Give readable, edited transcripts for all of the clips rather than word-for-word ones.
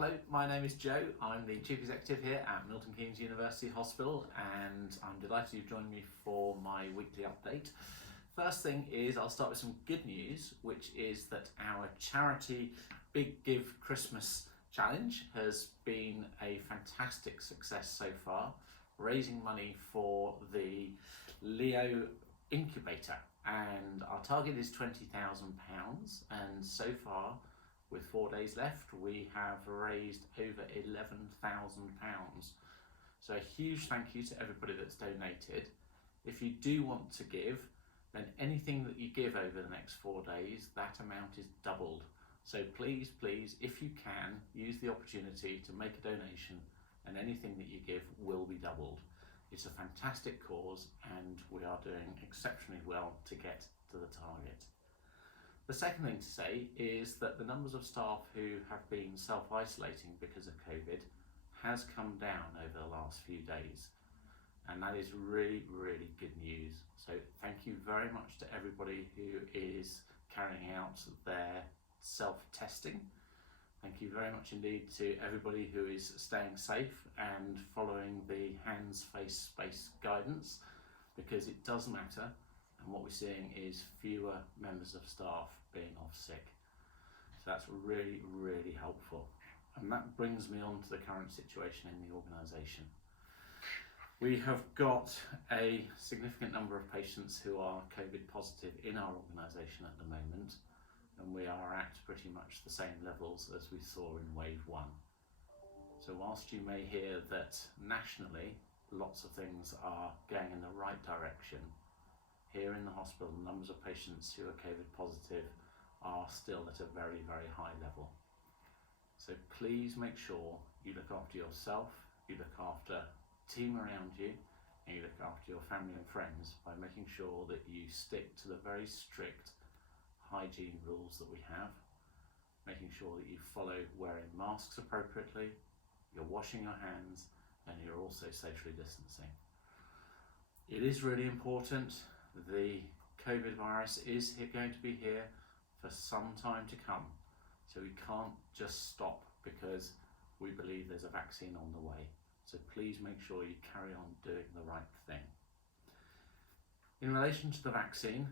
Hello, my name is Joe. I'm the Chief Executive here at Milton Keynes University Hospital, and I'm delighted you've joined me for my weekly update. First thing is I'll start with some good news, which is that our charity Big Give Christmas Challenge has been a fantastic success so far, raising money for the Leo Incubator, and our target is £20,000, and so far, with 4 days left, we have raised over £11,000. So a huge thank you to everybody that's donated. If you do want to give, then anything that you give over the next 4 days, that amount is doubled. So please, if you can, use the opportunity to make a donation, and anything that you give will be doubled. It's a fantastic cause, and we are doing exceptionally well to get to the target. The second thing to say is that the numbers of staff who have been self-isolating because of COVID has come down over the last few days, and that is really good news. So thank you very much to everybody who is carrying out their self-testing. Thank you very much indeed to everybody who is staying safe and following the hands, face, space guidance, because it does matter. And what we're seeing is fewer members of staff being off sick. So that's really helpful. And that brings me on to the current situation in the organisation. We have got a significant number of patients who are COVID positive in our organisation at the moment, and we are at pretty much the same levels as we saw in wave 1. So whilst you may hear that nationally lots of things are going in the right direction, here in the hospital, the numbers of patients who are COVID positive are still at a very high level. So please make sure you look after yourself, you look after the team around you, and you look after your family and friends by making sure that you stick to the very strict hygiene rules that we have, making sure that you follow wearing masks appropriately, you're washing your hands, and you're also socially distancing. It is really important. The COVID virus is going to be here for some time to come, so we can't just stop because we believe there's a vaccine on the way. So please make sure you carry on doing the right thing. In relation to the vaccine,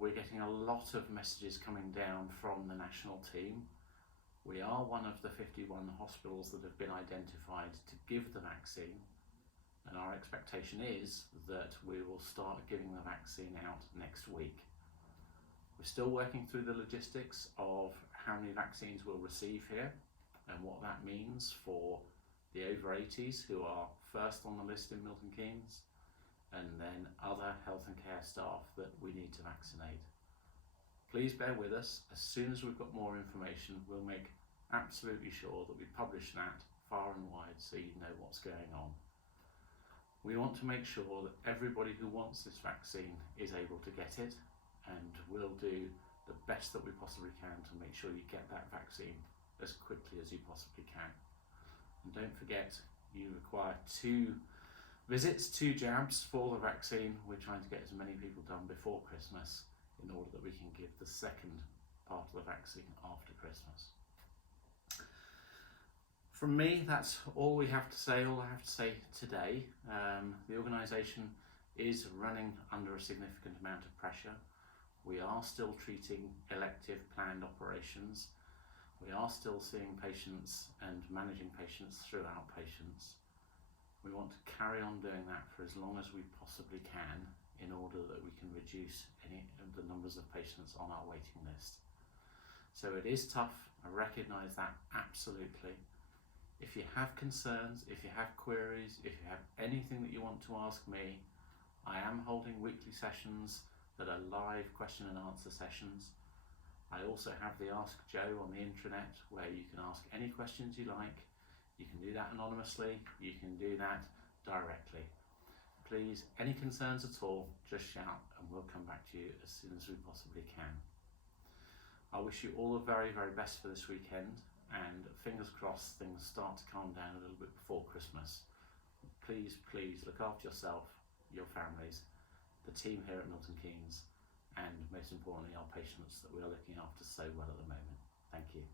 we're getting a lot of messages coming down from the national team. We are one of the 51 hospitals that have been identified to give the vaccine, and our expectation is that we will start giving the vaccine out next week. We're still working through the logistics of how many vaccines we'll receive here and what that means for the over 80s who are first on the list in Milton Keynes, and then other health and care staff that we need to vaccinate. Please bear with us. As soon as we've got more information, we'll make absolutely sure that we publish that far and wide so you know what's going on. We want to make sure that everybody who wants this vaccine is able to get it, and we'll do the best that we possibly can to make sure you get that vaccine as quickly as you possibly can. And don't forget, you require 2 visits, 2 jabs for the vaccine. We're trying to get as many people done before Christmas in order that we can give the second part of the vaccine after Christmas. From me, that's all we have to say, all I have to say today. The organisation is running under a significant amount of pressure. We are still treating elective planned operations. We are still seeing patients and managing patients through outpatients. We want to carry on doing that for as long as we possibly can in order that we can reduce any of the numbers of patients on our waiting list. So it is tough, I recognise that absolutely. If you have concerns, if you have queries, if you have anything that you want to ask me, I am holding weekly sessions that are live question and answer sessions. I also have the Ask Joe on the intranet where you can ask any questions you like. You can do that anonymously, you can do that directly. Please, any concerns at all, just shout and we'll come back to you as soon as we possibly can. I wish you all the very best for this weekend, and fingers crossed things start to calm down a little bit before Christmas. Please look after yourself, your families, the team here at Milton Keynes, and most importantly our patients that we are looking after so well at the moment. Thank you.